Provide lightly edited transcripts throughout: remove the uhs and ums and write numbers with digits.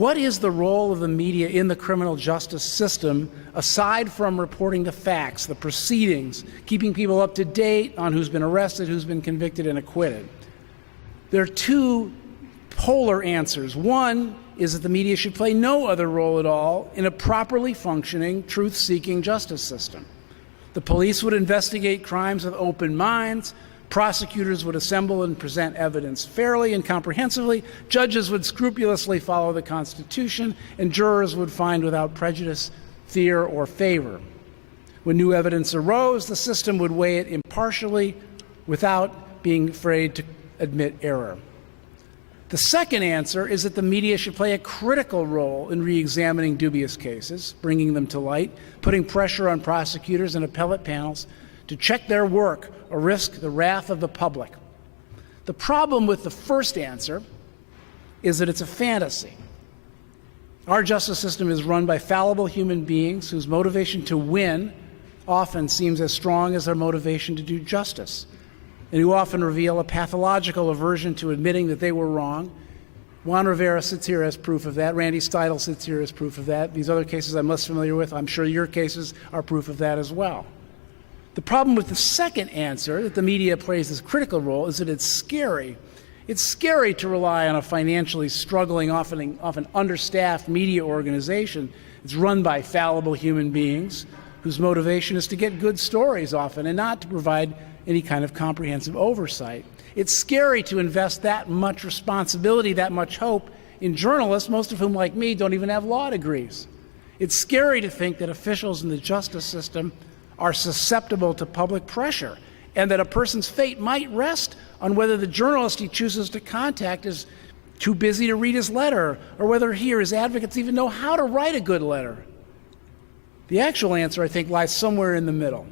What is the role of the media in the criminal justice system, aside from reporting the facts, the proceedings, keeping people up to date on who's been arrested, who's been convicted and acquitted? There are two polar answers. One is that the media should play no other role at all in a properly functioning, truth-seeking justice system. The police would investigate crimes with open minds. Prosecutors would assemble and present evidence fairly and comprehensively. Judges would scrupulously follow the Constitution, and jurors would find without prejudice, fear, or favor. When new evidence arose, the system would weigh it impartially without being afraid to admit error. The second answer is that the media should play a critical role in re-examining dubious cases, bringing them to light, putting pressure on prosecutors and appellate panels to check their work or risk the wrath of the public. The problem with the first answer is that it's a fantasy. Our justice system is run by fallible human beings whose motivation to win often seems as strong as their motivation to do justice, and who often reveal a pathological aversion to admitting that they were wrong. Juan Rivera sits here as proof of that. Randy Steidle sits here as proof of that. These other cases I'm less familiar with, I'm sure your cases are proof of that as well. The problem with the second answer, that the media plays this critical role, is that it's scary. It's scary to rely on a financially struggling, often understaffed media organization. It's run by fallible human beings whose motivation is to get good stories often and not to provide any kind of comprehensive oversight. It's scary to invest that much responsibility, that much hope in journalists, most of whom, like me, don't even have law degrees. It's scary to think that officials in the justice system are susceptible to public pressure, and that a person's fate might rest on whether the journalist he chooses to contact is too busy to read his letter, or whether he or his advocates even know how to write a good letter. The actual answer, I think, lies somewhere in the middle.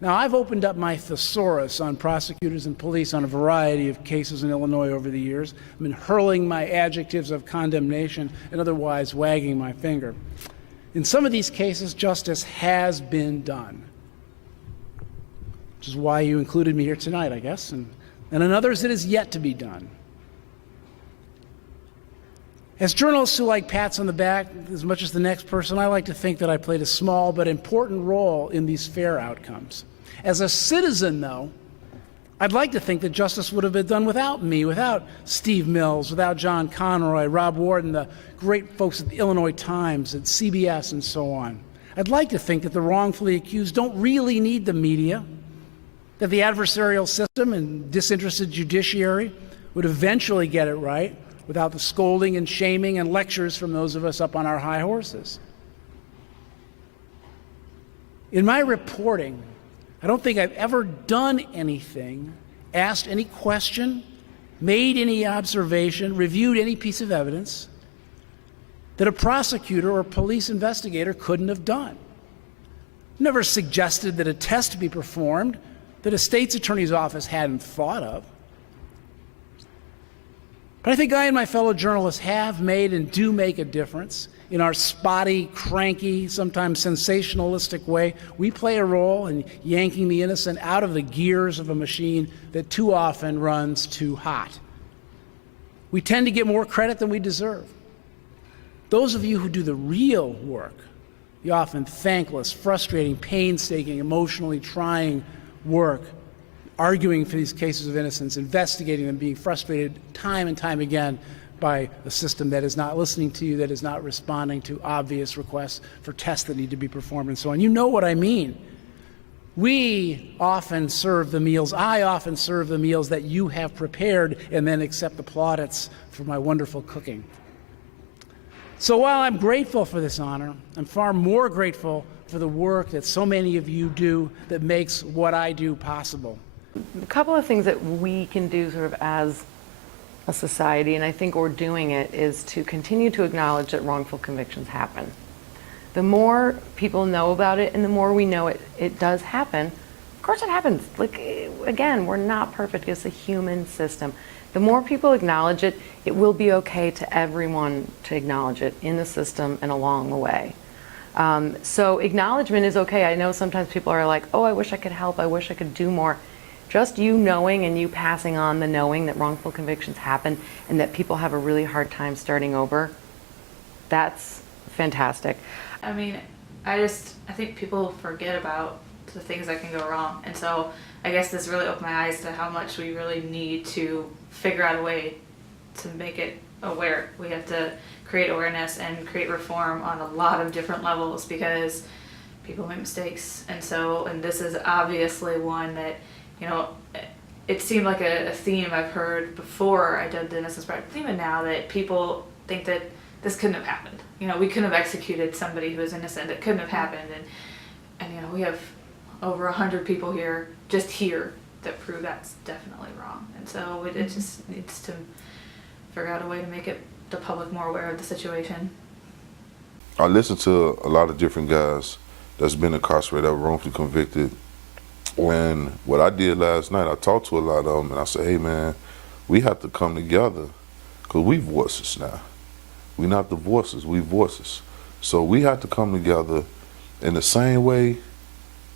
Now, I've opened up my thesaurus on prosecutors and police on a variety of cases in Illinois over the years. I've been hurling my adjectives of condemnation and otherwise wagging my finger. In some of these cases, justice has been done, which is why you included me here tonight, I guess, and in others it is yet to be done. As journalists who like pats on the back as much as the next person, I like to think that I played a small but important role in these fair outcomes. As a citizen, though, I'd like to think that justice would have been done without me, without Steve Mills, without John Conroy, Rob Warden, the great folks at the Illinois Times, at CBS, and so on. I'd like to think that the wrongfully accused don't really need the media, that the adversarial system and disinterested judiciary would eventually get it right without the scolding and shaming and lectures from those of us up on our high horses. In my reporting, I don't think I've ever done anything, asked any question, made any observation, reviewed any piece of evidence that a prosecutor or police investigator couldn't have done. Never suggested that a test be performed that a state's attorney's office hadn't thought of. But I think I and my fellow journalists have made and do make a difference in our spotty, cranky, sometimes sensationalistic way. We play a role in yanking the innocent out of the gears of a machine that too often runs too hot. We tend to get more credit than we deserve. Those of you who do the real work, the often thankless, frustrating, painstaking, emotionally trying work, arguing for these cases of innocence, investigating them, being frustrated time and time again by a system that is not listening to you, that is not responding to obvious requests for tests that need to be performed, and so on. You know what I mean. We often serve the meals, I often serve the meals that you have prepared and then accept the plaudits for my wonderful cooking. So while I'm grateful for this honor, I'm far more grateful for the work that so many of you do that makes what I do possible. A couple of things that we can do sort of as a society, and I think we're doing it, is to continue to acknowledge that wrongful convictions happen. The more people know about it and the more we know it does happen, of course it happens. Like, again, we're not perfect, it's a human system. The more people acknowledge it, it will be okay to everyone to acknowledge it in the system and along the way. So acknowledgement is okay. I know sometimes people are like, oh, I wish I could help, I wish I could do more. Just you knowing and you passing on the knowing that wrongful convictions happen and that people have a really hard time starting over That's fantastic. I mean, I think people forget about the things that can go wrong. And so I guess this really opened my eyes to how much we really need to figure out a way to make it aware. We have to create awareness and create reform on a lot of different levels because people make mistakes. And this is obviously one that, it seemed like a theme I've heard before I did the Innocence Project, even now, that people think that this couldn't have happened. We couldn't have executed somebody who was innocent. It couldn't have happened. And we have over 100 people here that prove that's definitely wrong. And so it just needs to figure out a way to make the public more aware of the situation. I listen to a lot of different guys that's been incarcerated, that were wrongfully convicted. And what I did last night, I talked to a lot of them, and I said, hey, man, we have to come together because we voices now. We're not the voices, we voices. So we have to come together in the same way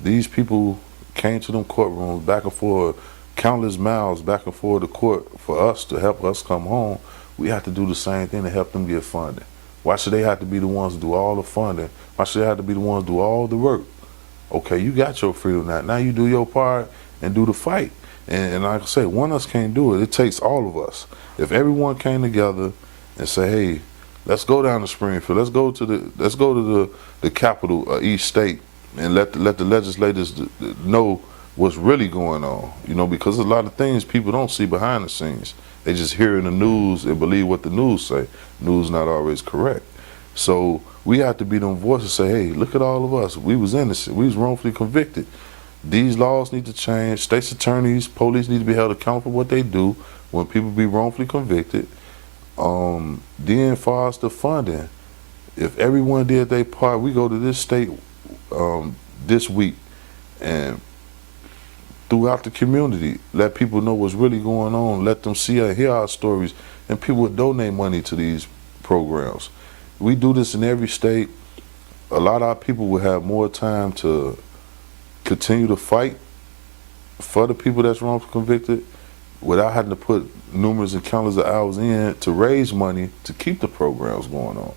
these people came to them courtrooms back and forth, countless miles back and forth to court for us to help us come home. We have to do the same thing to help them get funding. Why should they have to be the ones to do all the funding? Why should they have to be the ones to do all the work? Okay, you got your freedom now. Now you do your part and do the fight. And like I say, one of us can't do it. It takes all of us. If everyone came together and say, hey, let's go down to Springfield. Let's go to the capital of each state and let the legislators know what's really going on. Because there's a lot of things people don't see behind the scenes. They just hear in the news and believe what the news say. News not always correct. So we have to be them voices, say, hey, look at all of us. We was innocent. We was wrongfully convicted. These laws need to change. State's attorneys, police need to be held accountable for what they do when people be wrongfully convicted. Then far as the funding, if everyone did their part, we go to this state this week and throughout the community, let people know what's really going on, let them see and hear our stories, and people would donate money to these programs. We do this in every state. A lot of our people will have more time to continue to fight for the people that's wrongfully convicted without having to put numerous and countless of hours in to raise money to keep the programs going on.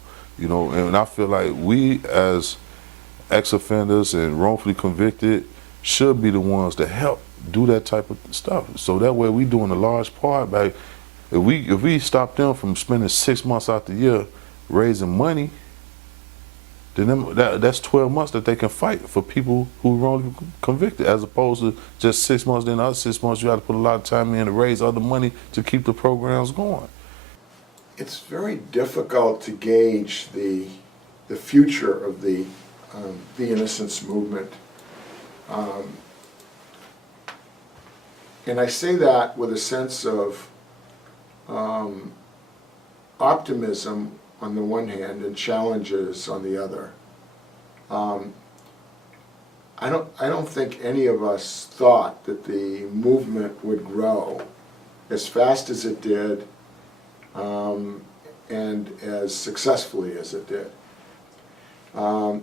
And I feel like we as ex-offenders and wrongfully convicted should be the ones to help do that type of stuff. So that way we doing a large part by, if we stop them from spending 6 months out the year raising money, then that's 12 months that they can fight for people who wrongly convicted, as opposed to just 6 months. Then the other 6 months you have to put a lot of time in to raise other money to keep the programs going. It's very difficult to gauge the future of the Innocence movement. And I say that with a sense of optimism on the one hand and challenges on the other. I don't think any of us thought that the movement would grow as fast as it did and as successfully as it did.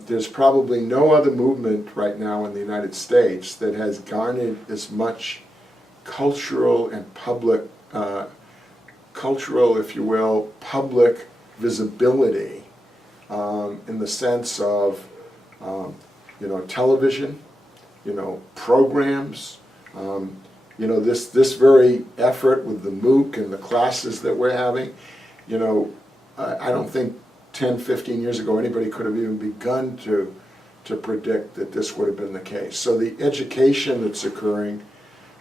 There's probably no other movement right now in the United States that has garnered as much cultural and public, if you will, public visibility in the sense of, television, programs, this very effort with the MOOC and the classes that we're having. I don't think 10, 15 years ago anybody could have even begun to predict that this would have been the case. So the education that's occurring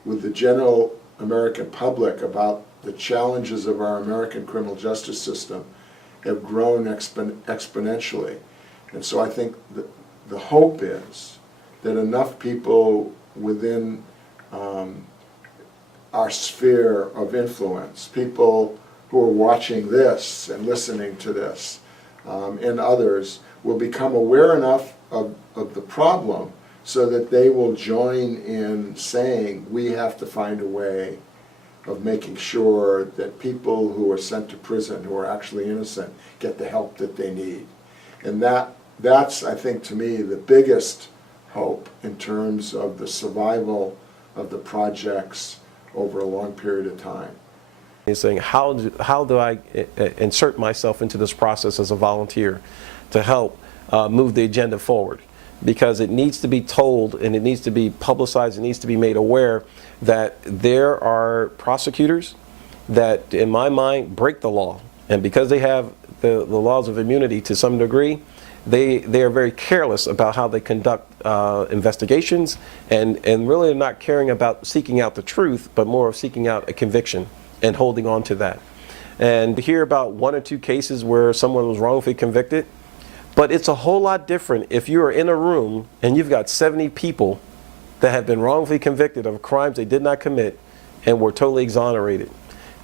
with the general American public about the challenges of our American criminal justice system have grown exponentially. And so I think the hope is that enough people within our sphere of influence, people who are watching this and listening to this, and others, will become aware enough of the problem so that they will join in saying we have to find a way of making sure that people who are sent to prison, who are actually innocent, get the help that they need. And that's, I think, to me, the biggest hope in terms of the survival of the projects over a long period of time. He's saying, how do I insert myself into this process as a volunteer to help move the agenda forward? Because it needs to be told, and it needs to be publicized, it needs to be made aware that there are prosecutors that, in my mind, break the law. And because they have the laws of immunity to some degree, they are very careless about how they conduct investigations, and really are not caring about seeking out the truth, but more of seeking out a conviction and holding on to that. And to hear about 1 or 2 cases where someone was wrongfully convicted, but it's a whole lot different if you are in a room and you've got 70 people that have been wrongfully convicted of crimes they did not commit and were totally exonerated.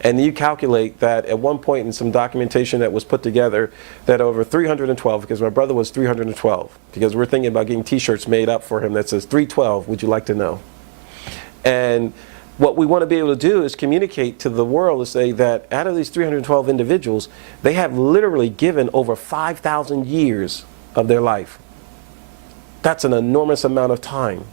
And you calculate that at one point in some documentation that was put together that over 312, because my brother was 312, because we're thinking about getting t-shirts made up for him that says 312, would you like to know? And what we want to be able to do is communicate to the world to say that out of these 312 individuals, they have literally given over 5,000 years of their life. That's an enormous amount of time.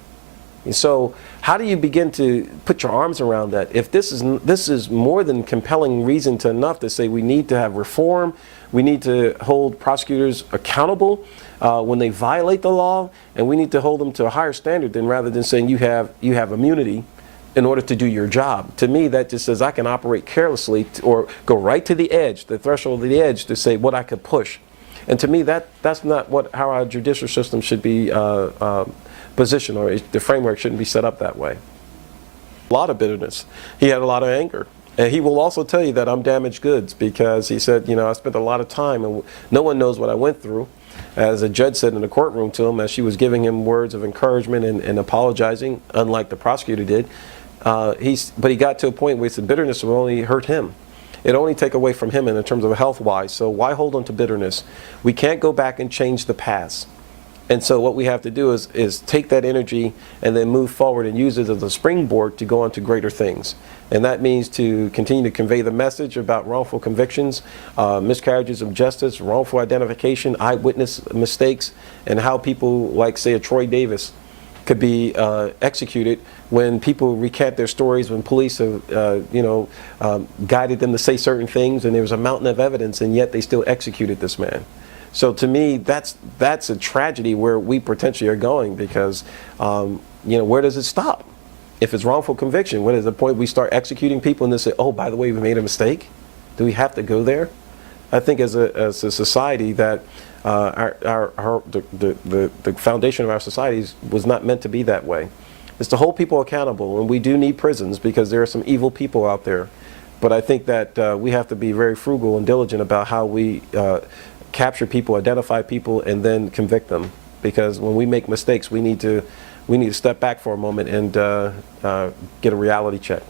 And so how do you begin to put your arms around that? If this is more than compelling reason to enough to say we need to have reform, we need to hold prosecutors accountable when they violate the law, and we need to hold them to a higher standard than rather than saying you have immunity in order to do your job. To me, that just says I can operate carelessly or go right to the edge, the threshold of the edge, to say what I could push. And to me, that's not how our judicial system should be positioned, or the framework shouldn't be set up that way. A lot of bitterness. He had a lot of anger. And he will also tell you that I'm damaged goods, because he said, you know, I spent a lot of time and no one knows what I went through. As a judge said in the courtroom to him as she was giving him words of encouragement and apologizing, unlike the prosecutor did, but he got to a point where he said bitterness will only hurt him. It only take away from him in terms of health-wise. So why hold on to bitterness? We can't go back and change the past. And so what we have to do is take that energy and then move forward and use it as a springboard to go on to greater things. And that means to continue to convey the message about wrongful convictions, miscarriages of justice, wrongful identification, eyewitness mistakes, and how people like, say, a Troy Davis could be executed when people recant their stories, when police have guided them to say certain things, and there was a mountain of evidence, and yet they still executed this man. So to me, that's a tragedy where we potentially are going, because where does it stop? If it's wrongful conviction, when is the point we start executing people and they say, oh, by the way, we made a mistake? Do we have to go there? I think as a society that the foundation of our societies was not meant to be that way. It's to hold people accountable, and we do need prisons because there are some evil people out there. But I think that we have to be very frugal and diligent about how we capture people, identify people, and then convict them. Because when we make mistakes, we need to step back for a moment and get a reality check.